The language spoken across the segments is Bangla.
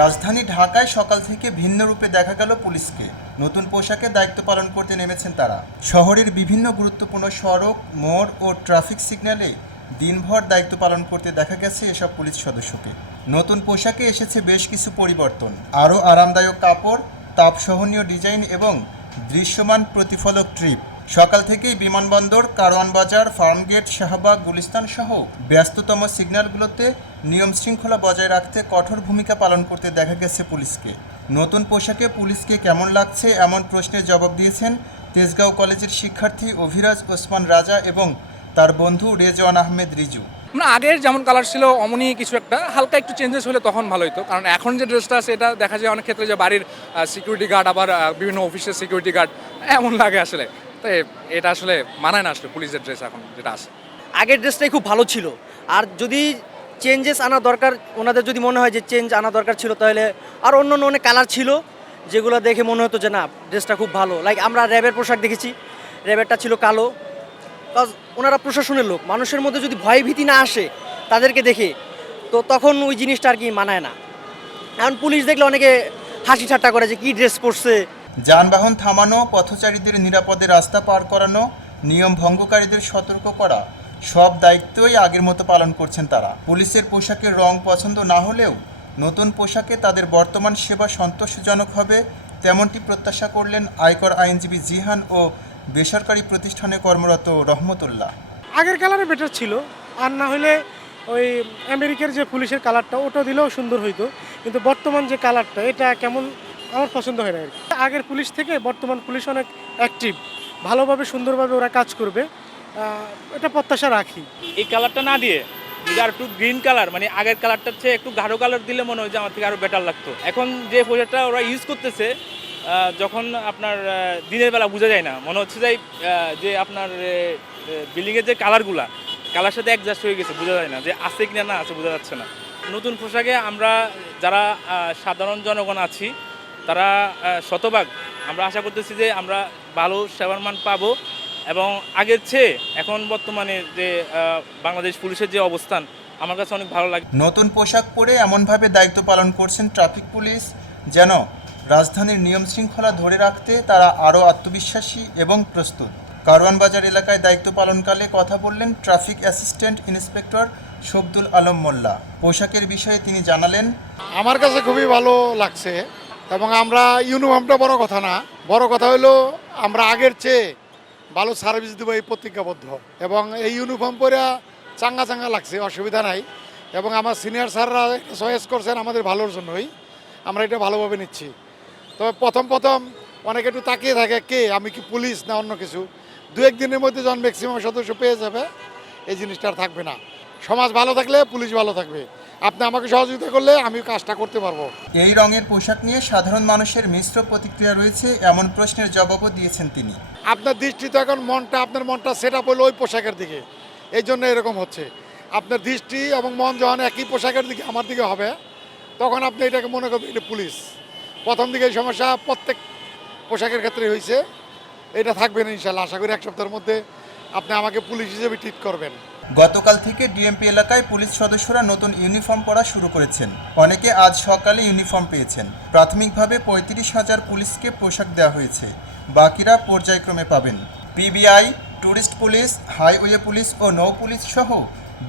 রাজধানী ঢাকায় সকাল থেকে ভিন্ন রূপে দেখা গেল পুলিশকে। নতুন পোশাকে দায়িত্ব পালন করতে নেমেছেন তারা। শহরের বিভিন্ন গুরুত্বপূর্ণ সড়ক, মোড় ও ট্রাফিক সিগন্যালে দিনভর দায়িত্ব পালন করতে দেখা গেছে এসব পুলিশ সদস্যকে। নতুন পোশাকে এসেছে বেশ কিছু পরিবর্তন। আরও আরামদায়ক কাপড়, তাপসহনীয় ডিজাইন এবং দৃশ্যমান প্রতিফলক ট্রিপ। সকাল থেকেই বিমানবন্দর কারওয়ান বাজার ফার্মগেট, শাহবাগ, গুলিস্তান সহ ব্যস্ততম সিগন্যালগুলোতে নিয়ম শৃঙ্খলা বজায় রাখতে কঠোর ভূমিকা পালন করতে দেখা গেছে পুলিশকে। নতুন পোশাকে পুলিশকে কেমন লাগছে এমন প্রশ্নের জবাব দিয়েছেন তেজগাঁও কলেজের শিক্ষার্থী অভিরাজ ওসমান রাজা এবং তার বন্ধু রেজওয়ান আহমেদ রিজু। না, আগের যেমন কালার ছিল অমনই কিছু একটা, হালকা একটু চেঞ্জেস হলে তখন ভালো হতো কারণ এখন যে ড্রেসটা আছে, এটা দেখা যায় অনেক ক্ষেত্রে যে বাড়ির সিকিউরিটি গার্ড আবার বিভিন্ন অফিসের সিকিউরিটি গার্ড এমন লাগে আসলে। তো এটা আসলে মানায় না আসলে পুলিশের ড্রেস এখন যেটা আছে। আগের ড্রেসটাই খুব ভালো ছিল। আর যদি চেঞ্জেস আনা দরকার, ওনাদের যদি মনে হয় যে চেঞ্জ আনা দরকার ছিল, তাহলে আর অন্য অন্য অনেক কালার ছিল, যেগুলো দেখে মনে হতো যে না ড্রেসটা খুব ভালো। লাইক আমরা র্যাবের পোশাক দেখেছি, র্যাবেরটা ছিল কালো। কজ ওনারা প্রশাসনের লোক, মানুষের মধ্যে যদি ভয় ভীতি না আসে তাদেরকে দেখে, তো তখন ওই জিনিসটা আর কি মানায় না। এখন পুলিশ দেখলে অনেকে হাসি ঠাট্টা করে যে কী ড্রেস পরছে যানবাহন থামানো, পথচারীদের নিরাপদে রাস্তা পার করানো, নিয়ম ভঙ্গকারীদের সতর্ক করা, সব দায়িত্বই আগের মতো পালন করছেন তারা। পুলিশের পোশাকের রং পছন্দ না হলেও নতুন পোশাকে তাদের বর্তমান সেবা সন্তোষজনক হবে, তেমনটি প্রত্যাশা করলেন আয়কর আইনজীবী জিহান ও বেসরকারি প্রতিষ্ঠানে কর্মরত রহমতুল্লাহ। আগের কালারে বেটার ছিল, আর না হলে ওই আমেরিকার যে পুলিশের কালারটা, ওটা দিলেও সুন্দর হইতো, কিন্তু বর্তমান যে কালারটা, এটা কেমন আমার পছন্দ হয় না আর আগের পুলিশ থেকে বর্তমান পুলিশ অনেক অ্যাক্টিভ ভালোভাবে, সুন্দরভাবে ওরা কাজ করবে। এটা প্রত্যাশা রাখি। এই কালারটা না দিয়ে যদি আর একটু গ্রিন কালার মানে আগের কালারটার চেয়ে একটু গাঢ় কালার দিলে মনে হয় যে আমার থেকে আরও বেটার লাগতো। এখন যে পোশাকটা ওরা ইউজ করতেছে যখন আপনার দিনের বেলা বোঝা যায় না, মনে হচ্ছে যে যে আপনার বিল্ডিংয়ের যে কালারগুলা কালার সাথে অ্যাডজাস্ট হয়ে গেছে, বোঝা যায় না যে আছে কিনা না আছে, বোঝা যাচ্ছে না। নতুন পোশাকে আমরা যারা সাধারণ জনগণ আছি তারা শতভাগ। আমরা আশা করতেছি যে আমরা ভালো সেবার মান পাবো এবং আগের চেয়ে এখন বর্তমানে যে বাংলাদেশ পুলিশের যে অবস্থান আমার কাছে অনেক ভালো লাগে। নতুন পোশাক পরে এমনভাবে দায়িত্ব পালন করছেন ট্রাফিক পুলিশ যেন রাজধানীর নিয়ম শৃঙ্খলা ধরে রাখতে তারা আরও আত্মবিশ্বাসী এবং প্রস্তুত। কারওয়ান বাজার এলাকায় দায়িত্ব পালনকালে কথা বললেন traffic assistant inspector Shabdul Alam Molla. পোশাকের বিষয়ে তিনি জানালেন আমার কাছে খুবই ভালো লাগছে এবং আমরা ইউনিফর্মটা বড় কথা না। বড় কথা হলো আমরা আগের চেয়ে ভালো সার্ভিস দেবো এই প্রতিজ্ঞাবদ্ধ। এবং এই ইউনিফর্ম পরে চাঙ্গা চাঙ্গা লাগছে, অসুবিধা নাই। এবং আমার সিনিয়র স্যাররা চয়েস করছেন আমাদের ভালোর জন্যই। আমরা এটা ভালোভাবে নিচ্ছি। তবে প্রথম প্রথম অনেকে একটু তাকিয়ে থাকে, কে, আমি কি পুলিশ না অন্য কিছু? দু একদিনের মধ্যে যখন ম্যাক্সিমাম সদস্য পেয়ে যাবে, এই জিনিসটা আর থাকবে না। সমাজ ভালো থাকলে পুলিশ ভালো থাকবে। আপনি আমাকে সহযোগিতা করলে আমি কাজটা করতে পারব। এই রঙের পোশাক নিয়ে সাধারণ মানুষের মিশ্র প্রতিক্রিয়া রয়েছে এমন প্রশ্নের জবাবও দিয়েছেন তিনি। আপনার দৃষ্টি তো এখন মনটা আপনার মনটা সেট আপ হলো ওই পোশাকের দিকে। এই জন্য এরকম হচ্ছে। আপনার দৃষ্টি এবং মন যখন একই পোশাকের দিকে আমার দিকে হবে তখন আপনি এটাকে মনে করবেন এটা পুলিশ। প্রথম দিকে এই সমস্যা প্রত্যেক পোশাকের ক্ষেত্রে হয়েছে। এটা থাকবে না ইনশাল্লাহ। আশা করি এক সপ্তাহের মধ্যে আপনি আমাকে পুলিশ হিসেবে ট্রিট করবেন। গতকাল থেকে ডিএমপি এলাকায় পুলিশ সদস্যরা নতুন ইউনিফর্ম পরা শুরু করেছেন। অনেকে আজ সকালে ইউনিফর্ম পেয়েছেন। প্রাথমিকভাবে পঁয়ত্রিশ হাজার পুলিশকে পোশাক দেওয়া হয়েছে। বাকিরা পর্যায়ক্রমে পাবেন। PBI tourist police, highway police ও নৌ পুলিশ সহ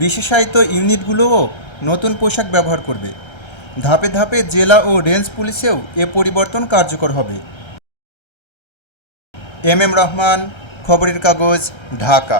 বিশেষায়িত ইউনিটগুলোও নতুন পোশাক ব্যবহার করবে। ধাপে ধাপে জেলা ও রেঞ্জ পুলিশেও এ পরিবর্তন কার্যকর হবে। এম এম রহমান, খবরের কাগজ, ঢাকা।